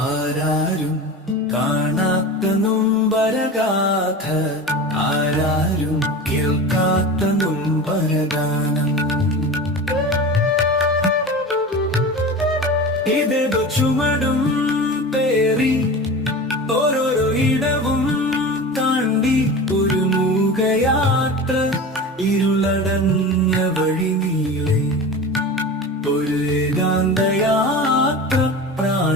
ആരാരും കാണാത്ത നുംബരഗാഥ ആരാരും കേൾക്കാത്ത നുംബരഗാനം ഇത് ചുമടും പേറി ഓരോരോ ഇടവും താണ്ടി ഒരു മൂകയാത്ര ഇരുളടഞ്ഞ വഴി നീളേ.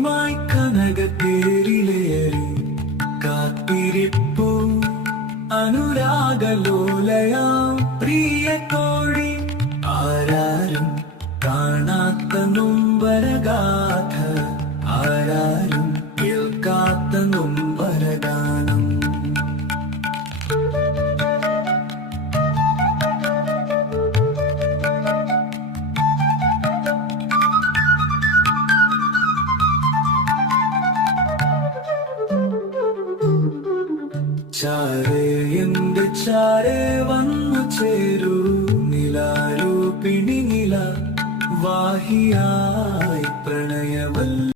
നീലമിഴിയുമായി കനകത്തേരിലേറി കാത്തിരിപ്പു. അനുരാഗലോലയാം പ്രിയ കോഴി. ആരാരും കാണാത്ത നൊമ്പരഗാഥ. ആരാരും കേൾക്കാത്ത നൊമ്പരഗാനം ചാരേ എന്റെ ചാരേ വന്നു ചേരൂ. നിലാരൂപിണി നില വാഹിയായി പ്രണയവല്ല